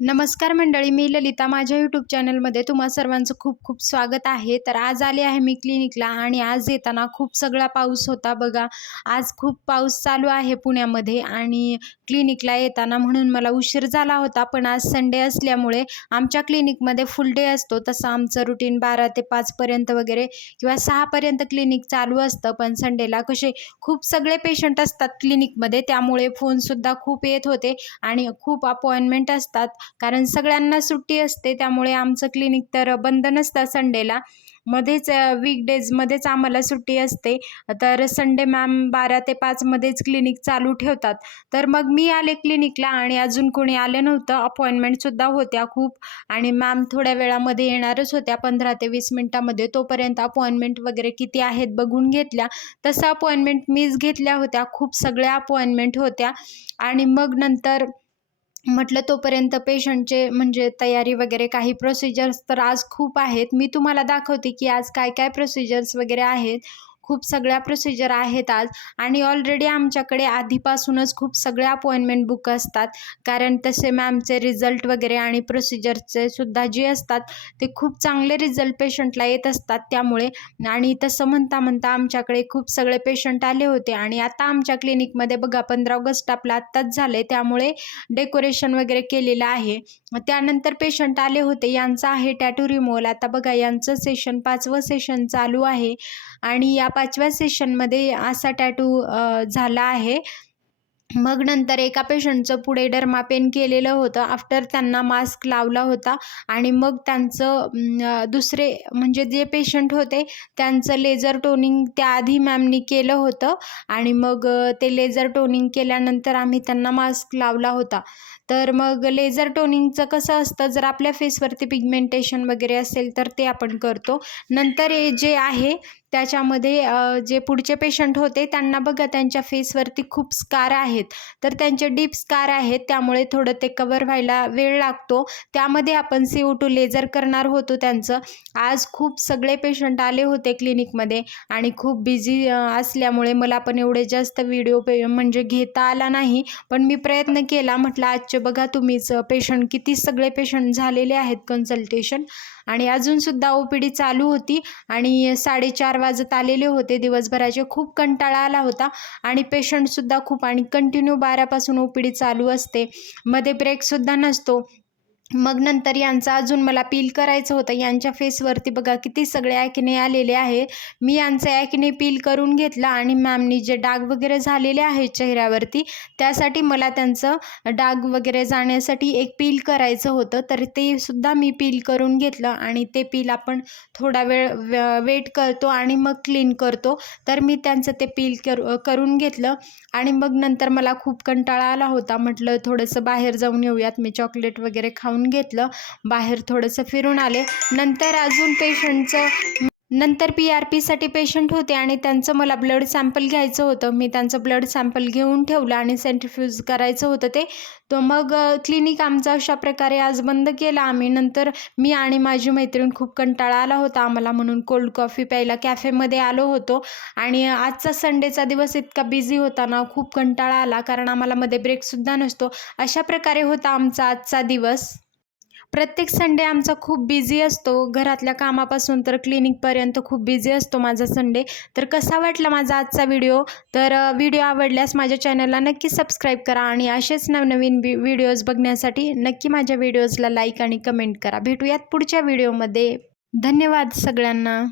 नमस्कार मंडळी मी ललिता. माझ्या यूट्यूब चॅनलमध्ये तुम्हा सर्वांचं खूप खूप स्वागत आहे. तर आज आले आहे मी क्लिनिकला आणि आज येताना खूप सगळा पाऊस होता बघा. आज खूप पाऊस चालू आहे पुण्यामध्ये आणि क्लिनिकला येताना म्हणून मला उशीर झाला होता पण आज संडे असल्यामुळे आमच्या क्लिनिकमध्ये फुल डे असतो. तसं आमचं रुटीन बारा ते पाचपर्यंत वगैरे किंवा सहापर्यंत क्लिनिक चालू असतं पण संडेला कसे खूप सगळे पेशंट असतात क्लिनिकमध्ये त्यामुळे फोनसुद्धा खूप येत होते आणि खूप अपॉइंटमेंट असतात. कारण सगळ्यांना सुट्टी असते त्यामुळे आमचं क्लिनिक तर बंद नसतं संडेला मध्येच वीकडेजमध्येच आम्हाला सुट्टी असते. तर संडे मॅम बारा ते पाचमध्येच क्लिनिक चालू ठेवतात. तर मग मी आले क्लिनिकला आणि अजून कोणी आलं नव्हतं. अपॉइंटमेंटसुद्धा होत्या खूप. आणि मॅम थोड्या वेळामध्ये येणारच होत्या. पंधरा ते वीस मिनटामध्ये तोपर्यंत अपॉइंटमेंट वगैरे किती आहेत बघून घेतल्या. तसं अपॉइंटमेंट मीच घेतल्या होत्या. खूप सगळ्या अपॉइंटमेंट होत्या. आणि मग नंतर म्हटलं तोपर्यंत पेशंटचे म्हणजे तयारी वगैरे काही प्रोसिजर्स तर आज खूप आहेत. मी तुम्हाला दाखवते की आज काय काय प्रोसिजर्स वगैरे आहेत. खूप सगळ्या प्रोसिजर आहेत आज. आणि ऑलरेडी आमच्याकडे आधीपासूनच खूप सगळ्या अपॉइंटमेंट बुक असतात. कारण तसे मॅमचे रिझल्ट वगैरे आणि प्रोसिजरचे सुद्धा जे असतात ते खूप चांगले रिझल्ट पेशंटला येत असतात त्यामुळे. आणि तसं म्हणता म्हणता आमच्याकडे खूप सगळे पेशंट आले होते. आणि आता आमच्या क्लिनिकमध्ये बघा पंधरा ऑगस्ट आपला आत्ताच झालं त्यामुळे डेकोरेशन वगैरे केलेलं आहे. त्यानंतर पेशंट आले होते. यांचं आहे टॅटू रिमोल आता बघा यांचं सेशन पाचवं सेशन चालू आहे. आणि या पाचव्या सेशनमध्ये असा टॅटू झाला आहे. मग नंतर एका पेशंटचं पुढे डर्मापेन केलेलं होतं. आफ्टर त्यांना मास्क लावला होता आणि मग त्यांचं दुसरे म्हणजे जे पेशंट होते त्यांचं लेझर टोनिंग त्याआधी मॅमनी केलं होतं आणि मग ते लेझर टोनिंग केल्यानंतर आम्ही त्यांना मास्क लावला होता. तर मग लेझर टोनिंगचं कसं असतं जर आपल्या फेसवरती पिगमेंटेशन वगैरे असेल तर ते आपण करतो. नंतर हे जे आहे त्याच्यामध्ये जे पुढचे पेशंट होते त्यांना बघा त्यांच्या फेसवरती खूप स्कार आहेत. तर त्यांचे डीप स्कार आहेत त्यामुळे थोडं ते कवर व्हायला वेळ लागतो. त्यामध्ये आपण सी ओ टू लेझर करणार होतो त्यांचं. आज खूप सगळे पेशंट आले होते क्लिनिकमध्ये आणि खूप बिझी असल्यामुळे मला पण एवढे जास्त व्हिडिओ पे म्हणजे घेता आला नाही. पण मी प्रयत्न केला म्हटलं आजचे बघा तुम्हीच पेशंट किती सगळे पेशंट झालेले आहेत कन्सल्टेशन आणि अजूनसुद्धा ओ पी डी चालू होती आणि साडेचार वाजत आलेले होते. दिवसभराचे खूप कंटाळा आला होता आणि पेशंटसुद्धा खूप आणि कंटिन्यू बारापासून ओ पी डी चालू असते. मध्ये ब्रेकसुद्धा नसतो. मग नंतर यांचा अजून मला पील करायचं होतं. यांच्या फेसवरती बघा किती सगळे ॲकने आलेले आहे. मी यांचं ॲकने पील करून घेतलं आणि मॅमनी जे डाग वगैरे झालेले आहेत चेहऱ्यावरती त्यासाठी मला त्यांचं डाग वगैरे जाण्यासाठी एक पील करायचं होतं. तर ते सुद्धा मी पील करून घेतलं आणि ते पील आपण थोडा वेळ वेट करतो आणि मग क्लीन करतो. तर मी त्यांचं ते पील कर करून घेतलं आणि मग नंतर मला खूप कंटाळा आला होता. म्हटलं थोडंसं बाहेर जाऊन येऊयात. मी चॉकलेट वगैरे खाऊन घेतलं. बाहेर थोडंसं फिरून आले. नंतर अजून पेशंटचं नंतर पी आर पीसाठी पेशंट होते आणि त्यांचं मला ब्लड सॅम्पल घ्यायचं होतं. मी त्यांचं ब्लड सॅम्पल घेऊन ठेवलं आणि सेंट्रिफ्यूज करायचं होतं ते. तो मग क्लिनिक आमचा अशा प्रकारे आज बंद केला आम्ही. नंतर मी आणि माझी मैत्रीण खूप कंटाळा आला होता. आम्हाला म्हणून कोल्ड कॉफी प्यायला कॅफेमध्ये आलो होतो. आणि आजचा संडेचा दिवस इतका बिझी होता ना खूप कंटाळा आला. कारण आम्हाला मध्ये ब्रेकसुद्धा नसतो. अशा प्रकारे होता आमचा आजचा दिवस. प्रत्येक संडे आमचा खूप बिझी असतो. घरातल्या कामापासून तर क्लिनिकपर्यंत खूप बिझी असतो माझा संडे तर कसा वाटला माझा आजचा व्हिडिओ तर व्हिडिओ आवडल्यास माझ्या चॅनलला नक्की सबस्क्राईब करा आणि असेच नवनवीन व्हिडिओज बघण्यासाठी नक्की माझ्या व्हिडिओजला लाईक आणि कमेंट करा. भेटूयात पुढच्या व्हिडिओमध्ये धन्यवाद सगळ्यांना.